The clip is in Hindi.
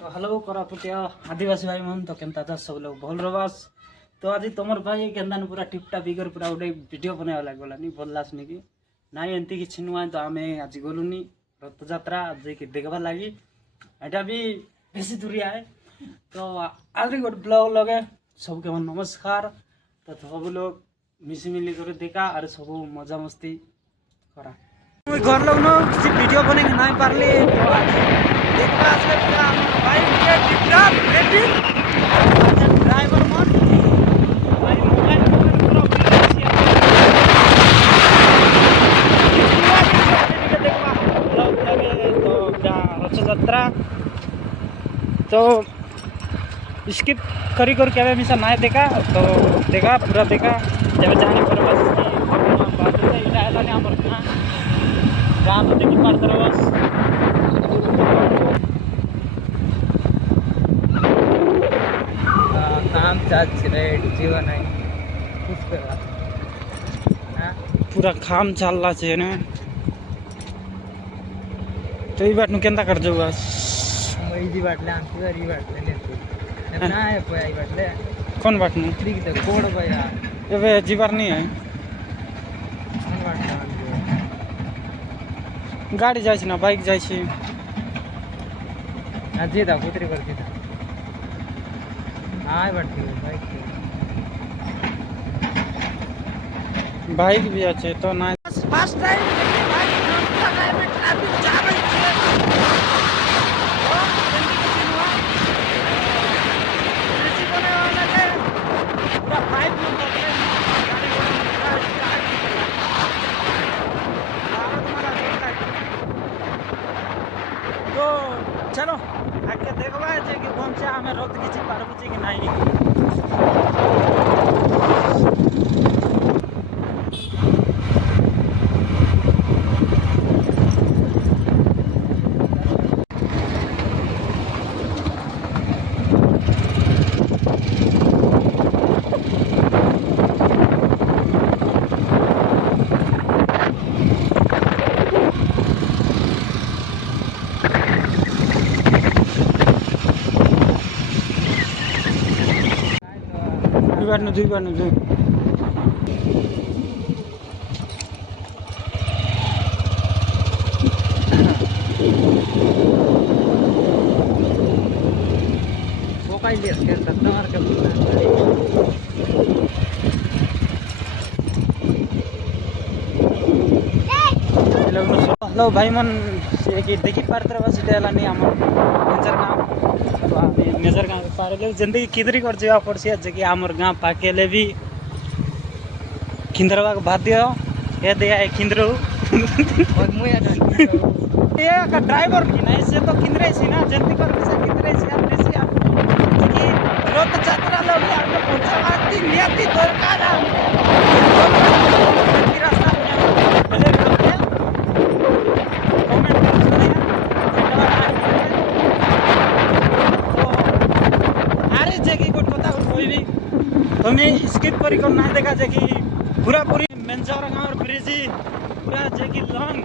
तो हेलो कोरापुटिया आदिवासी भाई मन तो केनता था सब लोग भल रवास। तो आज तुमर भाई केनता पूरा टिपटा बिगर पूरा गोटे वीडियो बनावा लागलानी बोललास नि कि नाई एंती किछि नुआ। तो आमे आज गलुनी रथ यात्रा आज कि देखबा लागि एटा भी बेसी दूरिया है। तो आज गोटे ब्लॉग लगे सब के नमस्कार। तो सब लोग मिसी मिली कर देखा और सब मजा मस्ती करा। घर लोग न किसी वीडियो बने के नहीं पारली देखबा आसले पूरा भाई के टिपटा रेडी ड्राइवर मन भाई मोबाइल पूरा देखबा ब्लॉग लगे तो जा रथ यात्रा तो स्किप करी कर के मिसा ना देखा। तो देखा पूरा देखा जब जाने पर बस की बात है इला हला ने हमर गाँव तो देखी पार तरह बस काम जीवन है पूरा काम चल रहा है ना। तो ये बात केंता कर जाऊ इजी बाटले आमची वर बाटले नेते ना है पोई बाटले कौन बात नहीं ठीक है कोड भैया ये जीवार नहीं है कौन बाटले गाड़ी जाए ना बाइक जाए अजी था पुत्री करती था हाँ बाटती बाइक भी अच्छे तो ना फर्स्ट टाइम तो चलो आगे देखवा कि कौन से हमें रथ किसी पार्बती कि नहीं। दुई बार न वो काय लिया के तत्नार के हेलो भाई मन से कि देखी पार तरह बस इटेला नहीं हमर नेचर गांव तो आमे नेचर गांव के पार ले जिंदगी किदरी कर जेवा पड़सी जे कि हमर गांव पाकेले भी खिंदरवा के बाध्य ए दे आए खिंदरो और मुया ये का ड्राइवर की नहीं से तो खिंदरे सी ना जल्दी कर से खिंदरे सी आप बेसी आप कि रथ यात्रा लोग आपको पहुंचाती नियति दरकार रास्ता पहले हमें स्किप करी कर ना देखा जे कि पूरा पूरी मेंजर गाँव ब्रिज पूरा जे कि लॉन्ग